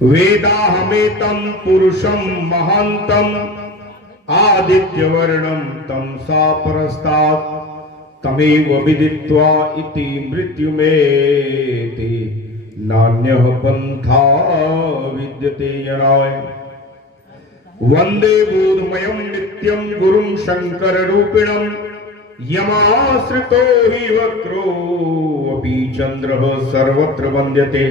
वेदाहमेतं पुरुषं महान्तं आदित्यवर्णं तं सा परस्तात् तमेव विदित्वा इति मृत्युमेति नान्यः पंथा विद्यते यणाय। वंदे बोधमयं नित्यं गुरुं शंकररूपिणं यमाश्रितो हि वक्रो अपि चन्द्रः सर्वत्र वन्द्यते।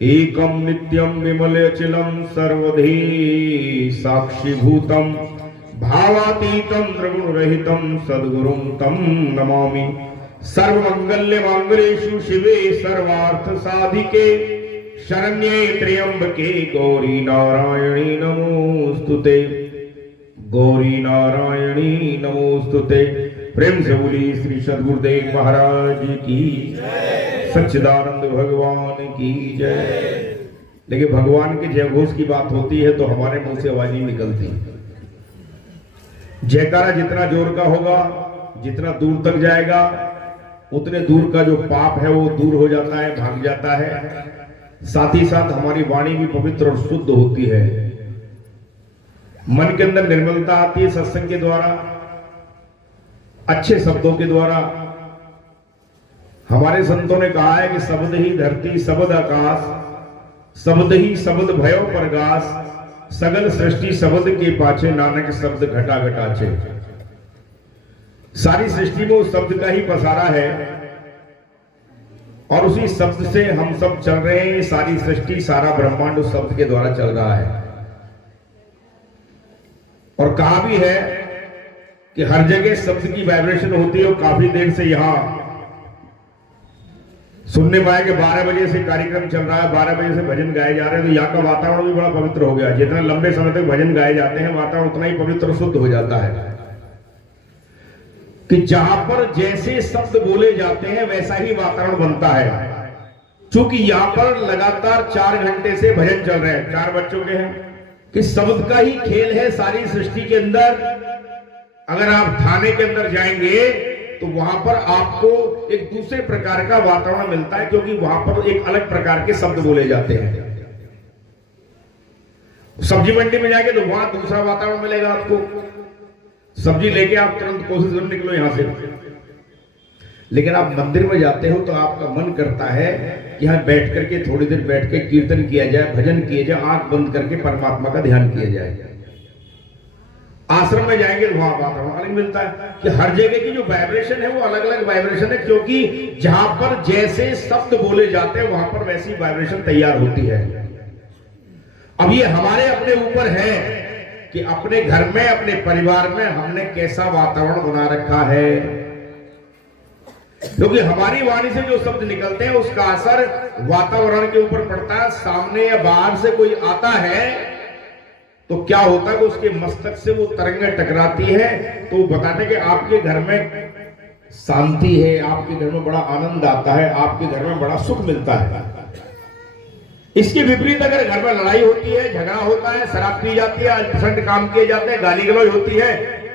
एकं नित्यं विमलचलं सर्वधी साक्षीभूतं भावातीतं त्रिगुणरहितं सद्गुरुं तं नमामि। सर्वमंगल्य मांगल्येषु शिवे सर्वार्थ साधिके शरण्ये त्र्यंबके गौरी नारायणी नमोस्तुते। गौरी नारायणी नमोस्तुते। प्रेम से बोली श्री सद्गुरुदेव महाराज की सच्चिदानंद भगवान की जय। लेकिन भगवान के जय घोष की बात होती है तो हमारे मुंह से आवाज नहीं निकलती। जयकारा जितना जोर का होगा, जितना दूर तक जाएगा, उतने दूर का जो पाप है वो दूर हो जाता है, भाग जाता है। साथ ही साथ हमारी वाणी भी पवित्र और शुद्ध होती है। मन के अंदर निर्मलता आती है सत्संग के द्वारा, अच्छे शब्दों के द्वारा। हमारे संतों ने कहा है कि शब्द ही धरती शब्द आकाश, शब्द ही शब्द भयो परगास, सगल सृष्टि शब्द के पाछे नानक शब्द घटा घटाचे। सारी सृष्टि में उस शब्द का ही पसारा है और उसी शब्द से हम सब चल रहे हैं। सारी सृष्टि सारा ब्रह्मांड उस शब्द के द्वारा चल रहा है। और कहा भी है कि हर जगह शब्द की वाइब्रेशन होती है। और काफी देर से यहां सुनने में आया कि 12 बजे से कार्यक्रम चल रहा है, 12 बजे से भजन गाए जा रहे हैं। तो यहाँ का वातावरण भी बड़ा पवित्र हो गया। जितना लंबे समय तक भजन गाए जाते हैं वातावरण उतना ही पवित्र शुद्ध हो जाता है कि जहां पर जैसे शब्द बोले जाते हैं वैसा ही वातावरण बनता है। क्योंकि यहां पर लगातार 4 घंटे से भजन चल रहे हैं। 4 बज चुके हैं कि शब्द का ही खेल है सारी सृष्टि के अंदर। अगर आप थाने के अंदर जाएंगे तो वहां पर आपको एक दूसरे प्रकार का वातावरण मिलता है, क्योंकि वहां पर एक अलग प्रकार के शब्द बोले जाते हैं। सब्जी मंडी में जाएंगे तो वहां दूसरा वातावरण मिलेगा आपको। सब्जी लेके आप तुरंत कोशिश कर निकलो यहां से। लेकिन आप मंदिर में जाते हो तो आपका मन करता है कि यहां बैठ करके थोड़ी देर बैठ के कीर्तन किया जाए, भजन किया जाए, आंख बंद करके परमात्मा का ध्यान किया जाए। आश्रम में जाएंगे तो वहां वातावरण अलग मिलता है कि हर जगह की जो वाइब्रेशन है वो अलग अलग वाइब्रेशन है। क्योंकि जहां पर जैसे शब्द बोले जाते हैं वहां पर वैसी वाइब्रेशन तैयार होती है। अब ये हमारे अपने ऊपर है कि अपने घर में, अपने परिवार में हमने कैसा वातावरण बना रखा है। क्योंकि हमारी वाणी से जो शब्द निकलते हैं उसका असर वातावरण के ऊपर पड़ता है। सामने या बाहर से कोई आता है तो क्या होता है कि उसके मस्तक से वो तरंगें टकराती है तो वो बताते हैं कि आपके घर में शांति है, आपके घर में बड़ा आनंद आता है, आपके घर में बड़ा सुख मिलता है। इसके विपरीत अगर घर में लड़ाई होती है, झगड़ा होता है, शराब पी जाती है, अल्पसंड काम किए जाते हैं, गाली गलौज होती है,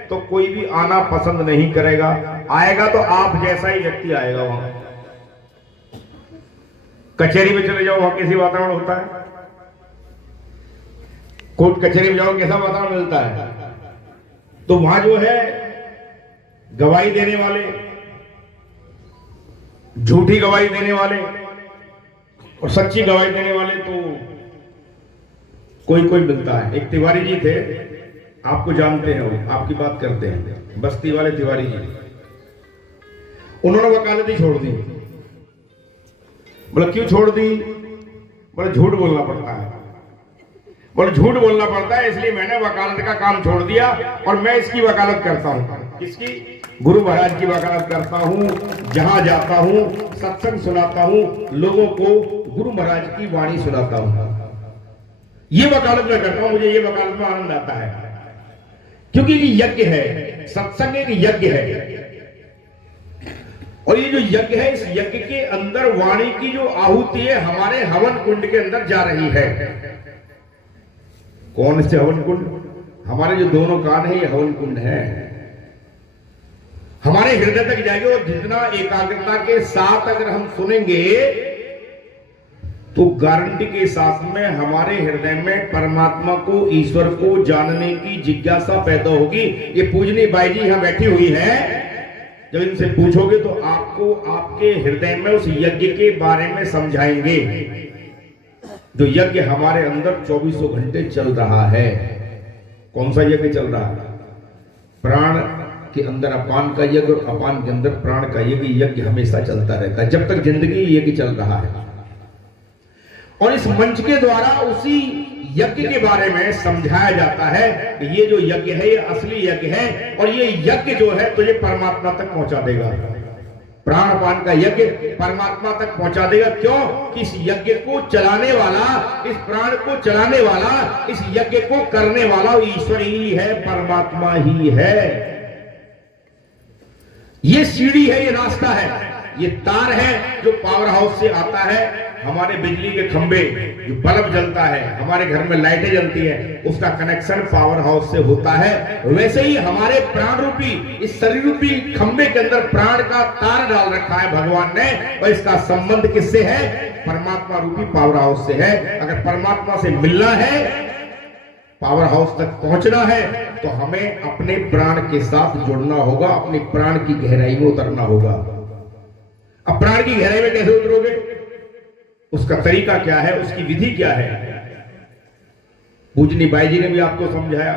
तो कोई भी आना पसंद नहीं करेगा। आएगा तो आप जैसा ही व्यक्ति आएगा। वहां कचहरी में चले जाओ, वहां कैसी वातावरण होता है। कोर्ट कचहरी में जाओ कैसा वातावरण मिलता है। तो वहां जो है गवाही देने वाले, झूठी गवाही देने वाले और सच्ची गवाही देने वाले तो कोई कोई मिलता है। एक तिवारी जी थे, आपको जानते हैं, वो आपकी बात करते हैं, बस्ती वाले तिवारी जी। उन्होंने वकालती छोड़ दी। बोला क्यों छोड़ दी? बोला झूठ बोलना पड़ता है। बोला झूठ बोलना पड़ता है इसलिए मैंने वकालत का काम छोड़ दिया और मैं इसकी वकालत करता हूं। किसकी? गुरु महाराज की वकालत करता हूं। जहां जाता हूं सत्संग सुनाता हूं, लोगों को गुरु महाराज की वाणी सुनाता हूं। ये वकालत मैं करता हूं, मुझे ये वकालत में आनंद आता है। क्योंकि ये यज्ञ है, सत्संग एक यज्ञ है। और ये जो यज्ञ है, इस यज्ञ के अंदर वाणी की जो आहुति है हमारे हवन कुंड के अंदर जा रही है। कौन से हवन कुंड? हमारे जो दोनों कान है ये हवन कुंड है। हमारे हृदय तक जाएंगे और जितना एकाग्रता के साथ अगर हम सुनेंगे तो गारंटी के साथ में हमारे हृदय में परमात्मा को, ईश्वर को जानने की जिज्ञासा पैदा होगी। ये पूजनी बाई जी यहां बैठी हुई है, जब इनसे पूछोगे तो आपको आपके हृदय में उस यज्ञ के बारे में समझाएंगे, जो यज्ञ हमारे अंदर 24 घंटे चल रहा है। कौन सा यज्ञ चल रहा है? प्राण के अंदर अपान का यज्ञ और अपान के अंदर प्राण का यज्ञ हमेशा चलता रहता है, जब तक जिंदगी यज्ञ चल रहा है। और इस मंच के द्वारा उसी यज्ञ के बारे में समझाया जाता है कि ये जो यज्ञ है ये असली यज्ञ है, और ये यज्ञ जो है तुझे परमात्मा तक पहुंचा देगा। प्राणपान का यज्ञ परमात्मा तक पहुंचा देगा। क्यों? कि इस यज्ञ को चलाने वाला, इस प्राण को चलाने वाला, इस यज्ञ को करने वाला ईश्वर ही है, परमात्मा ही है। ये सीढ़ी है, ये रास्ता है, ये तार है जो पावर हाउस से आता है। हमारे बिजली के खंभे, जो बल्ब जलता है, हमारे घर में लाइटें जलती हैं, उसका कनेक्शन पावर हाउस से होता है। वैसे ही हमारे प्राण रूपी, इस शरीर रूपी खंभे के अंदर प्राण का तार डाल रखा है भगवान ने, और इसका संबंध किससे है? परमात्मा रूपी पावर हाउस से है। अगर परमात्मा से मिलना है, पावर हाउस तक पहुंचना है, तो हमें अपने प्राण के साथ जुड़ना होगा, अपने प्राण की गहराई में उतरना होगा। अब प्राण की गहराई में कैसे उतरोगे? उसका तरीका क्या है, उसकी विधि क्या है? पूजनी बाई जी ने भी आपको समझाया।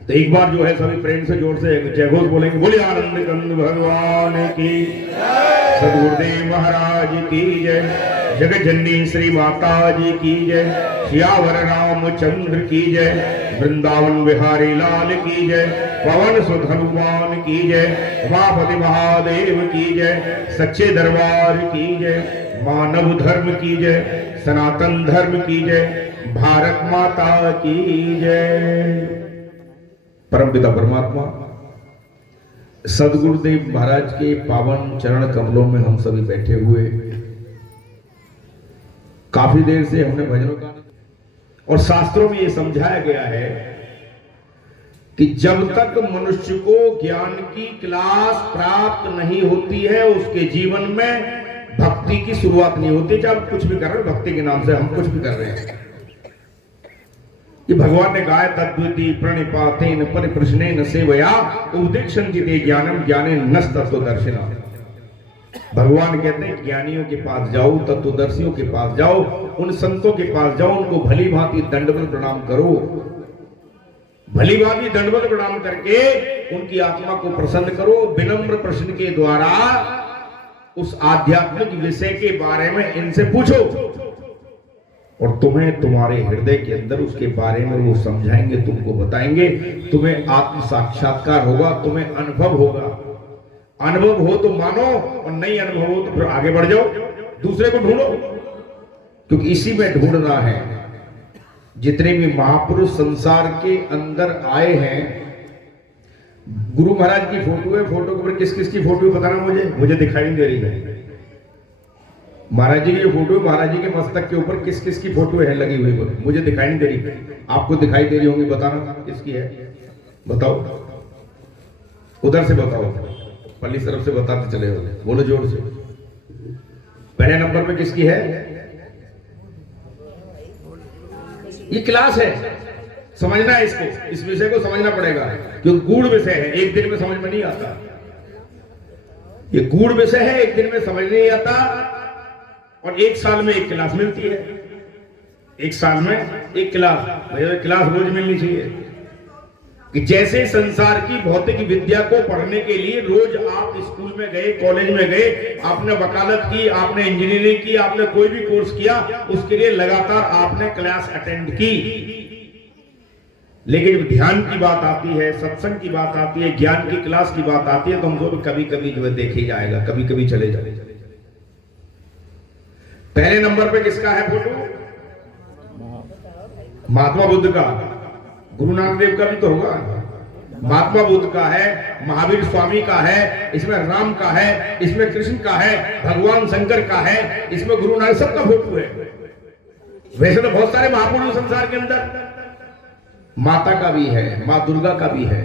तो एक बार जो है सभी प्रेम से जोर से जय घोष बोलेंगे, बोले आनंद कंद भगवान की, सदगुरुदेव महाराज की जय, जगत जननी श्री माता जी की जय, सियावर रामचंद्र की जय, वृंदावन बिहारी लाल की जय, पवन सुत हनुमान की जय, उमापति महादेव की जय, सच्चे दरबार की जय, मानव धर्म की जय, सनातन धर्म की जय, भारत माता की जय। परमपिता परमात्मा सदगुरुदेव महाराज के पावन चरण कमलों में हम सभी बैठे हुए काफी देर से हमने भजनों का, और शास्त्रों में यह समझाया गया है कि जब तक मनुष्य को ज्ञान की क्लास प्राप्त नहीं होती है, उसके जीवन में भक्ति की शुरुआत नहीं होती। चाहे आप कुछ भी कर रहे हैं, भक्ति के नाम से हम कुछ भी कर रहे हैं। ये भगवान ने कहा, तद्विति प्रणिपातेन परिप्रश्नेन सेवया उपदेक्षन्ति ते ज्ञानम ज्ञानेन नस्तत्वदर्शिना। भगवान कहते हैं ज्ञानियों के पास जाओ, तत्वदर्शियों के पास जाओ, उन संतों के पास जाओ, उनको भली भांति दंडवत प्रणाम करो। भली भांति दंडवत प्रणाम करके उनकी आत्मा को प्रसन्न करो। विनम्र प्रश्न के द्वारा उस आध्यात्मिक विषय के बारे में इनसे पूछो, और तुम्हें तुम्हारे हृदय के अंदर उसके बारे में वो समझाएंगे, तुमको बताएंगे। तुम्हें आत्म साक्षात्कार होगा, तुम्हें अनुभव होगा। अनुभव हो तो मानो, और नहीं अनुभव हो तो फिर आगे बढ़ जाओ, दूसरे को ढूंढो, क्योंकि इसी में ढूंढना है। जितने भी महापुरुष संसार के अंदर आए हैं, गुरु महाराज की फोटो है, फोटो के ऊपर किस किस की फोटो है बताना मुझे दिखाई नहीं दे रही है। महाराज जी की फोटो, महाराज जी के मस्तक के ऊपर किस किस की फोटो है लगी हुई, मुझे दिखाई नहीं दे रही। आपको दिखाई दे रही होंगी, बताना किसकी है, बताओ, उधर से बताओ, पल्ली तरफ से बताते चले हो, बोलो जोर से। पहले नंबर पे किसकी है? ये क्लास है, समझना है इसको, इस विषय को समझना पड़ेगा, क्योंकि गूढ़ विषय है, एक दिन में समझ में नहीं आता। ये गूढ़ विषय है, एक दिन में समझ नहीं आता, और एक साल में एक क्लास मिलती है। एक साल में एक क्लास, भैया क्लास रोज मिलनी चाहिए। कि जैसे संसार की भौतिक विद्या को पढ़ने के लिए रोज आप स्कूल में गए, कॉलेज में गए, आपने वकालत की, आपने इंजीनियरिंग की, आपने कोई भी कोर्स किया, उसके लिए लगातार आपने क्लास अटेंड की। लेकिन जब ध्यान की बात आती है, सत्संग की बात आती है, ज्ञान की क्लास की बात आती है, तो हमको भी कभी कभी जो है देखे जाएगा, कभी कभी चले जाए। पहले नंबर पे किसका है फोटो? महात्मा बुद्ध का। गुरु नानक देव का भी तो होगा। महात्मा बुद्ध का है, महावीर स्वामी का है, इसमें राम का है, इसमें कृष्ण का है, भगवान शंकर का है, इसमें गुरु नानक, सबका फोटो है। वैसे तो बहुत सारे महापुरुष संसार के अंदर, माता का भी है, मां दुर्गा का भी है,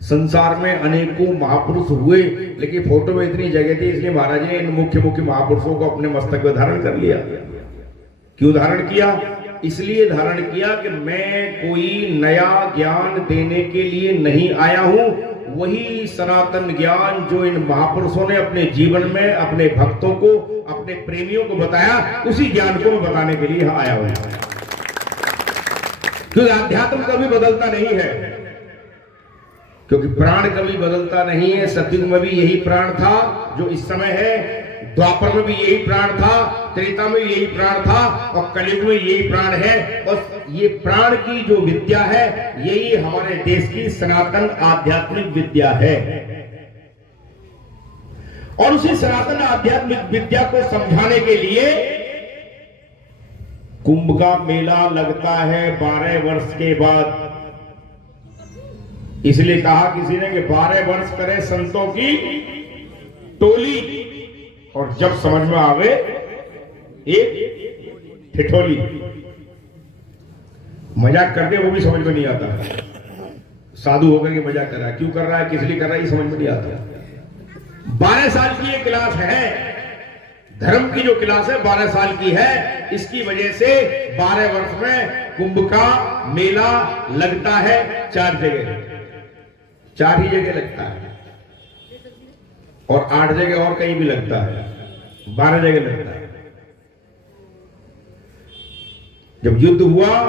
संसार में अनेकों महापुरुष हुए, लेकिन फोटो में इतनी जगह थी, इसलिए महाराज ने इन मुख्य मुख्य महापुरुषों को अपने मस्तक में धारण कर लिया। क्यों धारण किया? इसलिए धारण किया कि मैं कोई नया ज्ञान देने के लिए नहीं आया हूं, वही सनातन ज्ञान जो इन महापुरुषों ने अपने जीवन में अपने भक्तों को, अपने प्रेमियों को बताया, उसी ज्ञान को मैं बताने के लिए आया हूं। क्योंकि अध्यात्म कभी बदलता नहीं है, क्योंकि प्राण कभी बदलता नहीं है। सतयुग में भी यही प्राण था जो इस समय है, द्वापर में भी यही प्राण था, त्रेता में यही प्राण था, और कलयुग में यही प्राण है। बस ये प्राण की जो विद्या है, यही हमारे देश की सनातन आध्यात्मिक विद्या है। और उसी सनातन आध्यात्मिक विद्या को समझाने के लिए कुंभ का मेला लगता है 12 वर्ष के बाद। इसलिए कहा किसी ने कि 12 वर्ष करे संतों की टोली, और जब समझ में आवे एक ठिठोली। मजाक कर दे वो भी समझ में नहीं आता। साधु होकर के मजाक कर रहा है, क्यों कर रहा है, किस लिए कर रहा है, ये समझ में नहीं आता। 12 साल की ये क्लास है, धर्म की जो क्लास है 12 साल की है। इसकी वजह से 12 वर्ष में कुंभ का मेला लगता है 4 जगह, 4 ही जगह लगता है, और 8 जगह और कहीं भी लगता है, 12 जगह लगता है। जब युद्ध हुआ,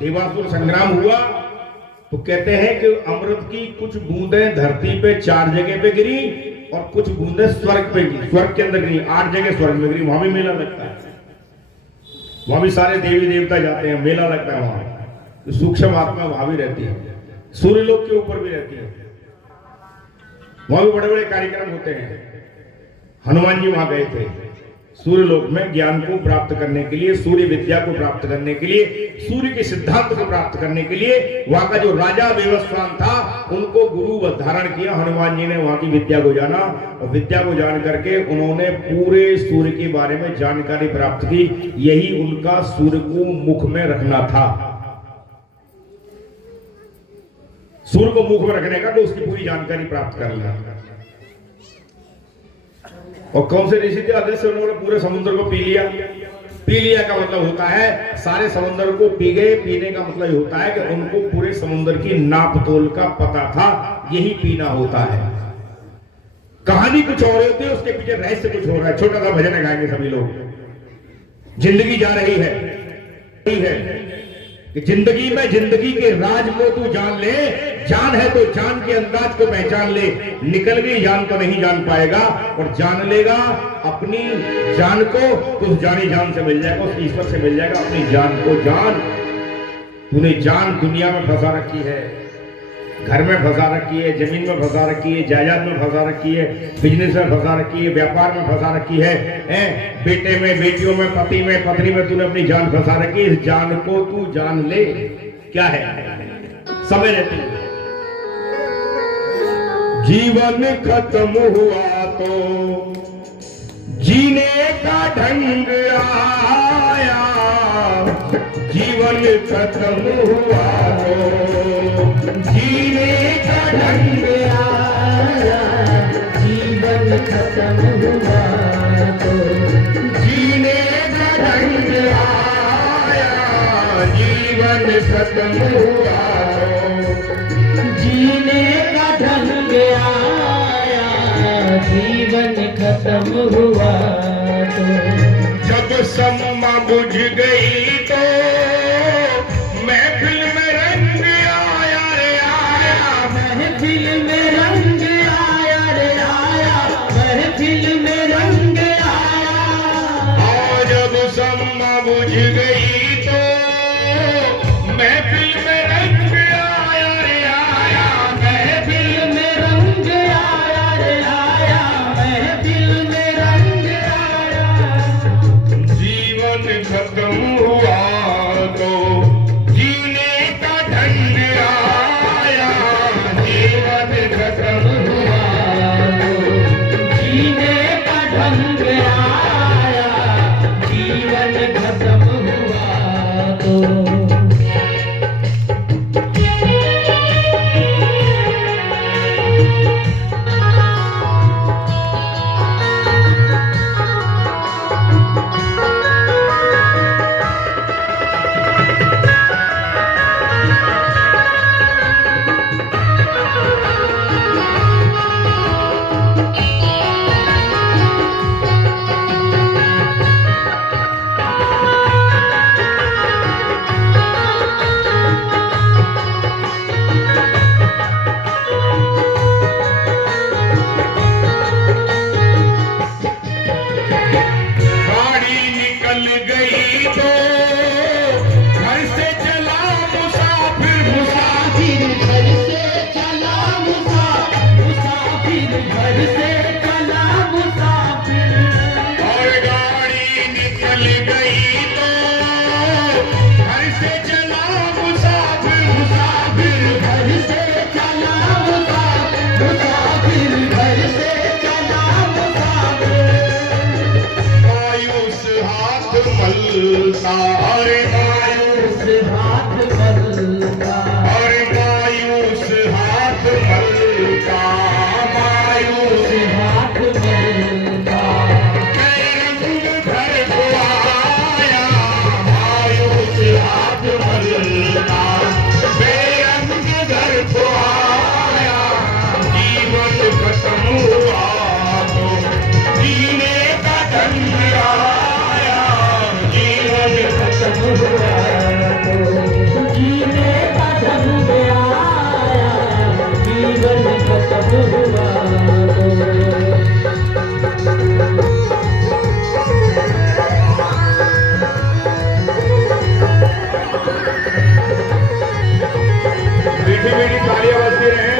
देवासुर संग्राम हुआ, तो कहते हैं कि अमृत की कुछ बूंदें धरती पे 4 जगह पे गिरी, और कुछ बूंदें स्वर्ग पे गिरी, स्वर्ग के अंदर गिरी, 8 जगह स्वर्ग में गिरी। वहां भी मेला लगता है, वहां भी सारे देवी देवता जाते हैं, मेला लगता है वहां। तो सूक्ष्म आत्मा वहां भी रहती है, सूर्य लोक के ऊपर भी रहती है, वहां भी बड़े बड़े कार्यक्रम होते हैं। हनुमान जी वहां गए थे सूर्य लोक में ज्ञान को प्राप्त करने के लिए, सूर्य विद्या को प्राप्त करने के लिए, सूर्य के सिद्धांत को प्राप्त करने के लिए। वहां का जो राजा वेवस्वान था, उनको गुरु धारण किया। हनुमान जी ने वहां की विद्या को जाना, और विद्या को जान करके उन्होंने पूरे सूर्य के बारे में जानकारी प्राप्त की। यही उनका सूर्य को मुख में रखना था। सूर्य को मुख में रखने का तो उसकी पूरी जानकारी प्राप्त कर लेना। और कौन से ऋषि थे? अदृश्य, उन्होंने पूरे समुद्र को पी लिया। पी लिया का मतलब होता है सारे समुद्र को पी गए। पीने का मतलब होता है कि उनको पूरे समुद्र की नाप तोल का पता था। यही पीना होता है। कहानी कुछ और होती है, उसके पीछे रहस्य कुछ हो रहा है। छोटा सा भजन गाएंगे सभी लोग। जिंदगी जा रही है कि जिंदगी में जिंदगी के राज को तू जान ले। जान है तो जान के अंदाज को पहचान ले। निकल गई जान तो नहीं जान पाएगा, और जान लेगा अपनी जान को तो उस जानी जान से मिल जाएगा, उस ईश्वर से मिल जाएगा। अपनी जान को जान। तूने जान दुनिया में फंसा रखी है, घर में फंसा रखी है, जमीन में फंसा रखी है, जायदाद में फंसा रखी है, बिजनेस में फंसा रखी है, व्यापार में फंसा रखी है, बेटे में, बेटियों में, पति में, पत्नी में तूने अपनी जान फंसा रखी है। इस जान को तू जान ले। क्या है? समय रहती है। जीवन खत्म हुआ तो जीने का ढंग आया। जीवन खत्म हुआ तो जीने का ढंग आया। जीवन खत्म हुआ तो जीने का ढंग आया। जीवन खत्म हुआ तो जीने का ढंग आया। जीवन खत्म हुआ तो जब सम्मा बुझ गई तो महफिल में रंग आया रे आया। महफिल में रंग आया रे आया। महफिल में रंग आया। और जब सम्मा बुझ गई तो महफिल में रंग आया रे आया। महफिल में रंग आया रे आया। महफिल में रंग आया। जीवन खत्म हुआ तो जीने का ढंग आया। जीवन खत्म हुआ तो जीने का ढंग आया। जीवन खत्म हुआ तो से चला मुसाफिर, मुसाफिर घर से चला मुसाफिर, मुसाफिर घर से चला मुसाफिर। और गाड़ी निकल गई तो घर से चला मुसाफिर, मुसाफिर घर से चला मुसाफिर, मुसाफिर घर से चला मुसाफिर। मायूस हाथ मलता, अरे मायूस हाथ मलता, अरे मायूस हाथ मलता, मायूस हाथ मलता। रंग घर को आया, मायूस हाथ मलता, बेरंग घर को आया। जीवन खत्म हुआ तो जीने का ढंग आया, जीवन खत्म हुआ तो जीने का ढंग आया, जीवन खत्म हुआ तो। मीठी मीठी तालियां बजती रहे।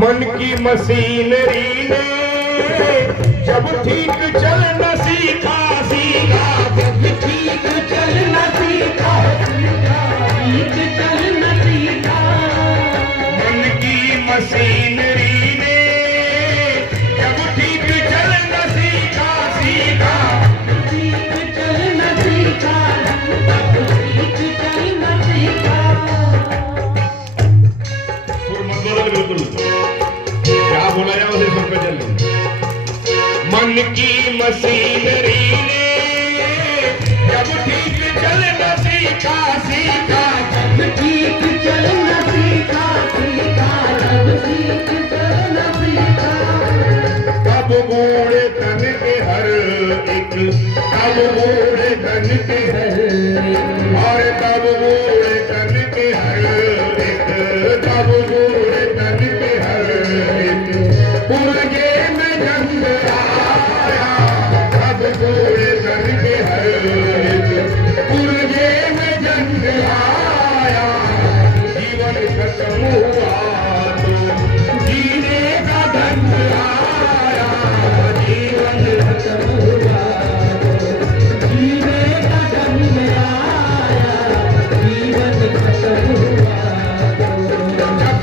मन की मशीनरी ने जब ठीक चलना सीखा, सीखा जब ठीक चलना सीखा, ठीक चलना सीखा। मन की मशीनरी ने जब ठीक चलना सीखा, सीखा ठीक चलना सीखा, ठीक चलना सीखा। सुर मत बोलो बिल्कुल, क्या बोला जाए उसे सुर पे चल लो। मन की मशीनरी ने जब ठीक चलना सीखा, सीखा जब ठीक चलना सीखा, सीखा जब ठीक चलना सीखा। तब बूढ़े तन के हर एक, तब बूढ़े तन के और तब बूढ़े तन के हर एक, तब बूढ़े तन के हर एक पुरजे में जंग आया। तब बूढ़े तन के हर एक पुरजे में जंग आया। जीवन खत्म हुआ तो जीने का ढंग आया, जीवन खत्म हुआ तो जीने का ढंग आया, जीवन खत्म हुआ तो। जब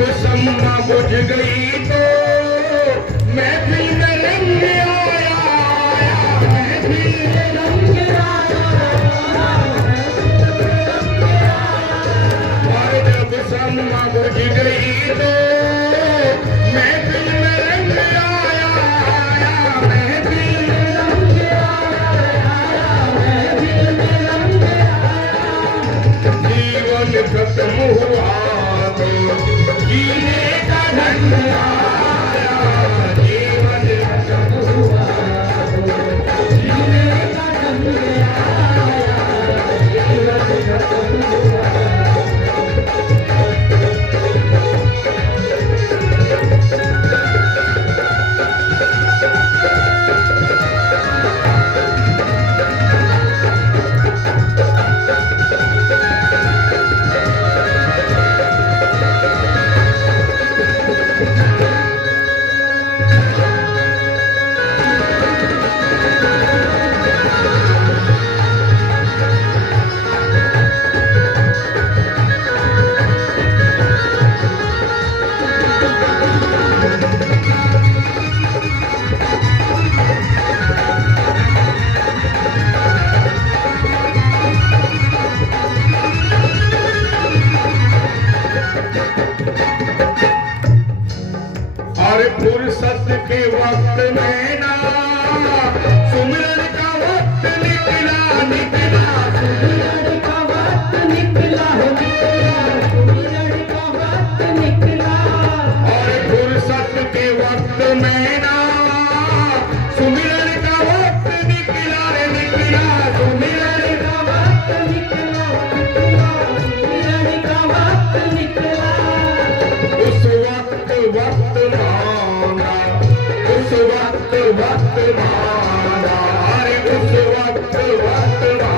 मांगा, अरे उस वक्त मांगा,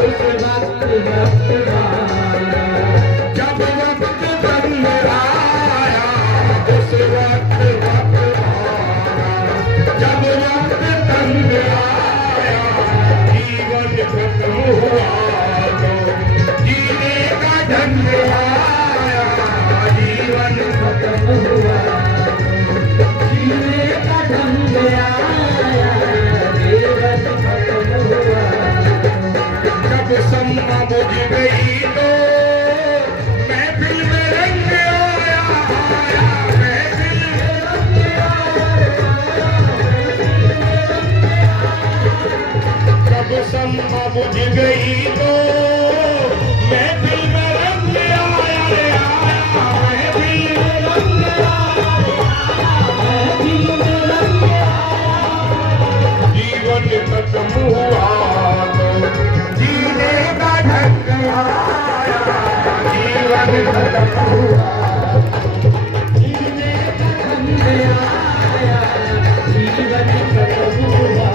उस वक्त मांगा, जब वक्त बन आया, उस वक्त मांगा, जब वक्त बन आया, जीवन खत्म हुआ तो जीने का ढंग आया, जीवन खत्म हुआ जीने का ढंग आया, जीवन खत्म हुआ जब सम्मा बुझ गई तो महफिल में रंग आया, महफिल में रंग आया, जब सम्मा बुझ गई तो महफिल में रंग आया, महफिल में रंग आया, जीवन खत्म हुआ तो जीने का ढंग आया, जीवन खत्म हुआ, जीने का ढंग आया, जीवन खत्म हुआ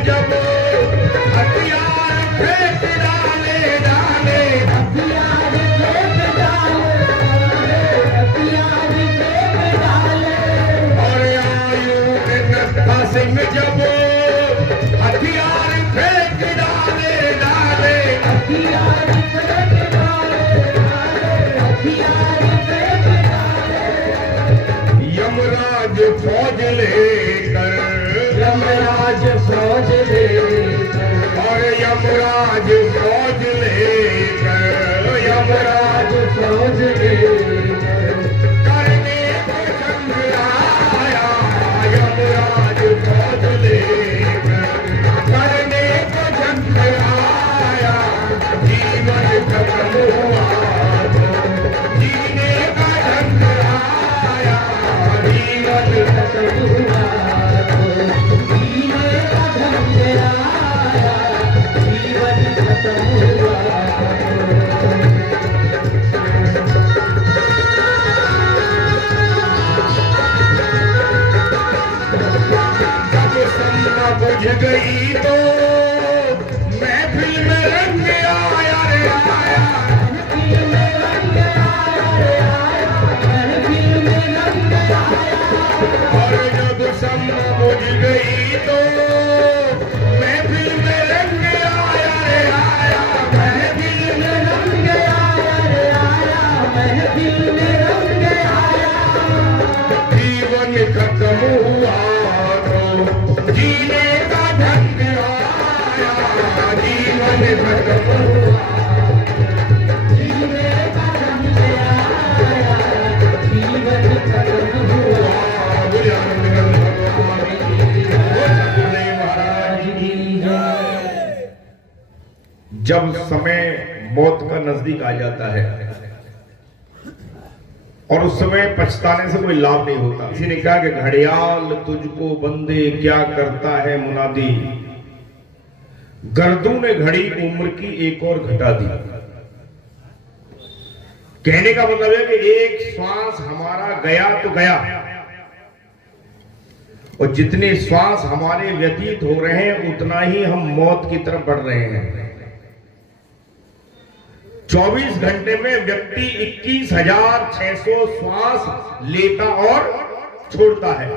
जब हथियार फेंक डाले डाले, हथियार फेंक डाले, हथियार फेंक डाले, और आयु नत्था सिंह जब हथियार फेंक डाले डाले, हथियार फेंक डाले, हथियार फेंक डाले, यमराज फौज लेकर, यमराज फौज लेकर, और यमराज फौज लेकर, यमराज फौज लेकर, करने को जंग आया, यमराज फौज लेकर करने को जंग आया, जीवन खत्म हुआ तो जीने का ढंग आया, जीवन खत्म हुआ तो जीने का ढंग आया, जीवन खत्म हुआ जब सम्मा बुझ गई तो महफिल में रंग आया रे आया, महफिल में रंग आया रे आया, महफिल में रंग आया, और जब सम्मा बुझ गई तो महफिल में रंग आया रे आया, महफिल में रंग आया रे आया, महफिल में रंग आया, जीवन खत्म हुआ तो जीने का ढंग आया, जीवन खत्म हुआ, जीने का ढंग आया, जीवन खत्म हुआ बोले आनंद गंगा भगवान की जय, बोले सतगुरुदेव महाराज की जय। जब समय मौत का नजदीक आ जाता है और उस समय पछताने से कोई लाभ नहीं होता। किसी ने कहा कि घड़ियाल तुझको बंदे क्या करता है मुनादी, गर्दू ने घड़ी उम्र की एक और घटा दी। कहने का मतलब है कि एक श्वास हमारा गया तो गया, और जितने श्वास हमारे व्यतीत हो रहे हैं उतना ही हम मौत की तरफ बढ़ रहे हैं। 24 घंटे में व्यक्ति 21,600 श्वास लेता और छोड़ता है।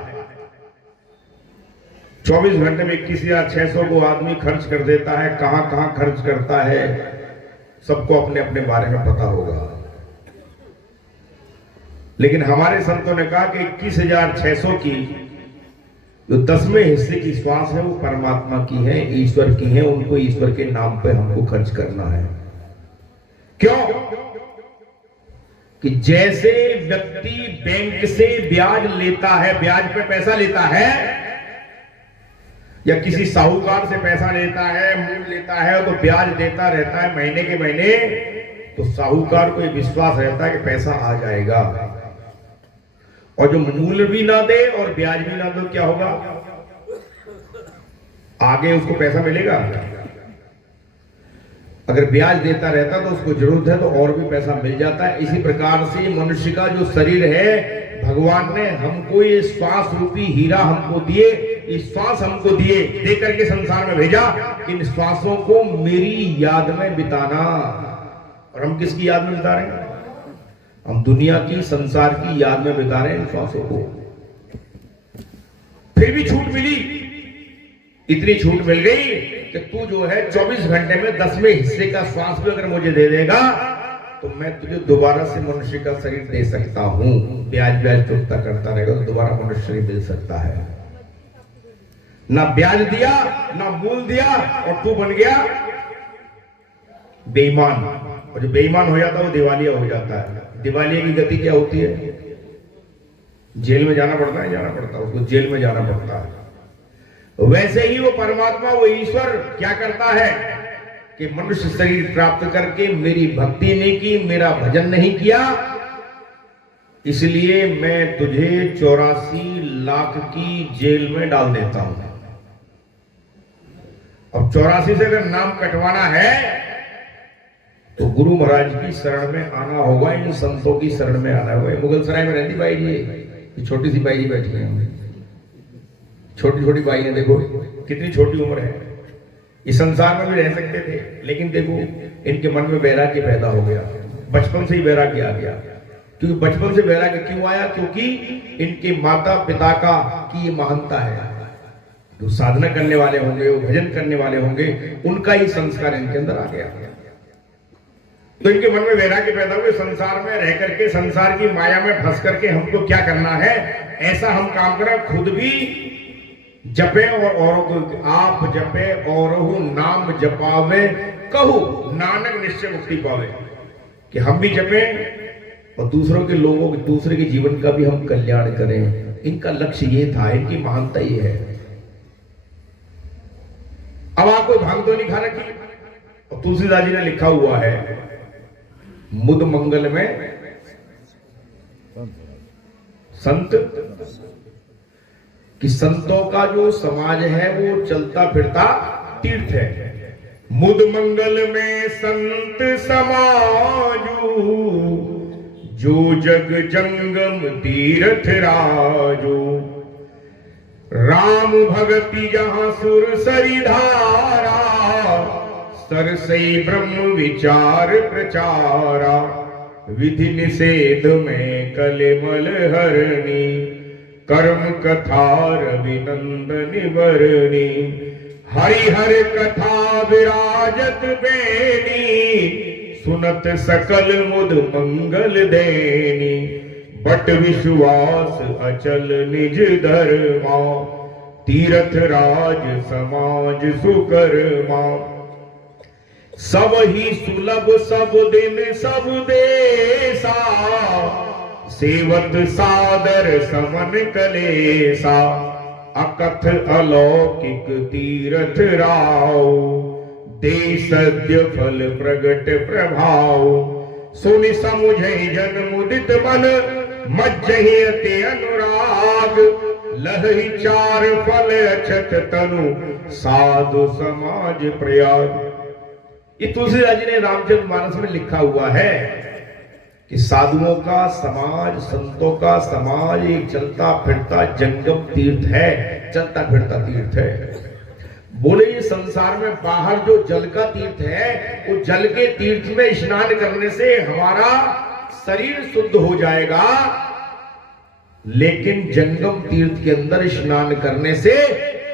24 घंटे में 21,600 को आदमी खर्च कर देता है। कहां कहां खर्च करता है सबको अपने अपने बारे में पता होगा। लेकिन हमारे संतों ने कहा कि 21,600 की जो 10वें हिस्से की श्वास है वो परमात्मा की है, ईश्वर की है, उनको ईश्वर के नाम पे हमको खर्च करना है। क्यों? कि जैसे व्यक्ति बैंक से ब्याज लेता है, ब्याज पे पैसा लेता है, या किसी साहूकार से पैसा लेता है, मूल लेता है, तो ब्याज देता रहता है महीने के महीने, तो साहूकार को ये विश्वास रहता है कि पैसा आ जाएगा। और जो मूल भी ना दे और ब्याज भी ना दे, क्या होगा? आगे उसको पैसा मिलेगा? अगर ब्याज देता रहता तो उसको जरूरत है तो और भी पैसा मिल जाता है। इसी प्रकार से मनुष्य का जो शरीर है, भगवान ने हमको ये श्वास रूपी हीरा हमको दिए, इस श्वास हमको दिए, दे करके संसार में भेजा। इन श्वासों को मेरी याद में बिताना। और हम किसकी याद में बिता रहे हैं? हम दुनिया की, संसार की याद में बिता रहे हैं इन श्वासों को। फिर भी छूट मिली, इतनी छूट मिल गई कि तू जो है 24 घंटे में 10वें हिस्से का श्वास भी अगर मुझे दे देगा तो मैं तुझे दोबारा से मनुष्य का शरीर दे सकता हूं। ब्याज ब्याज चुकता करता रहेगा तो दोबारा मनुष्य शरीर मिल सकता है। ना ब्याज दिया, ना मूल दिया, और तू बन गया बेईमान। और जो बेईमान हो जाता है वो दिवालिया हो जाता है। दिवालिया की गति क्या होती है? जेल में जाना पड़ता है, जाना पड़ता है, उसको जेल में जाना पड़ता है। वैसे ही वो परमात्मा, वो ईश्वर क्या करता है कि मनुष्य शरीर प्राप्त करके मेरी भक्ति नहीं की, मेरा भजन नहीं किया, इसलिए मैं तुझे 84 लाख की जेल में डाल देता हूं। अब 84 से अगर नाम कटवाना है तो गुरु महाराज की शरण में आना होगा, इन संतों की शरण में आना होगा। मुगलसराय में रहती बाई जी, छोटी सी बाई जी बैठी है, छोटी छोटी बाई ने, देखो कितनी छोटी उम्र है। इस संसार में भी रह सकते थे, लेकिन देखो इनके मन में वैराग्य पैदा हो गया, बचपन से ही वैराग्य आ गया। क्योंकि बचपन से वैराग्य क्यों आया? क्योंकि इनके माता पिता का की ये महानता है। जो साधना करने वाले होंगे, वो भजन करने वाले होंगे, उनका ही संस्कार इनके अंदर आ गया। तो इनके मन में वैराग्य पैदा हुए, संसार में रह करके, संसार की माया में फंस करके हमको क्या करना है, ऐसा हम काम करें, खुद भी जपे और औरों को आप जपे और नाम जपावे, कहू नानक निश्चय मुक्ति पावे। कि हम भी जपे और दूसरों के लोगों के, दूसरे के जीवन का भी हम कल्याण करें। इनका लक्ष्य ये था, इनकी महानता ये है। अब आपको भांग तो नहीं खा रखी, और तुलसीदास जी ने लिखा हुआ है मुद मंगल में संत, कि संतों का जो समाज है वो चलता फिरता तीर्थ है। मुद मंगल में संत समाजू, जो जग जंगम तीर्थ राजू। राम भगति जहां सुर सरी धारा, सरसई ब्रह्म विचार प्रचारा। विधि निषेध में कलेमल हरणी, कर्म कथा रविनंदन वरणी। हरिहर कथा विराजत बेनी, सुनत सकल मुद मंगल देनी। बट विश्वास अचल निज धर्मा, तीर्थ राज समाज सुकर्मा। सब ही सुलभ सब दिन सब देसा, सेवत सादर समन कलेसा। अकथ अलौकिक तीर्थ राव, दे सद्य फल प्रगट प्रभाव। सुनि समुझे जन मुदित मन, मज्जहि अति अनुराग। लहि चार फल अछत तनु, साधु समाज प्रयाग। ये तुलसीदास जी ने रामचरितमानस में लिखा हुआ है कि साधुओं का समाज, संतों का समाज एक चलता फिरता जंगम तीर्थ है, चलता फिरता तीर्थ है। बोले ये संसार में बाहर जो जल का तीर्थ है, वो जल के तीर्थ में स्नान करने से हमारा शरीर शुद्ध हो जाएगा, लेकिन जंगम तीर्थ के अंदर स्नान करने से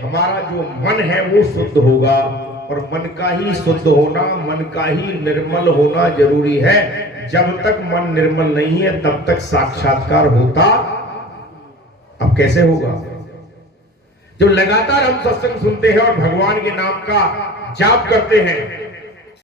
हमारा जो मन है वो शुद्ध होगा। और मन का ही शुद्ध होना, मन का ही निर्मल होना जरूरी है। जब तक मन निर्मल नहीं है तब तक साक्षात्कार होता अब कैसे होगा? जो लगातार हम सत्संग सुनते हैं और भगवान के नाम का जाप करते हैं,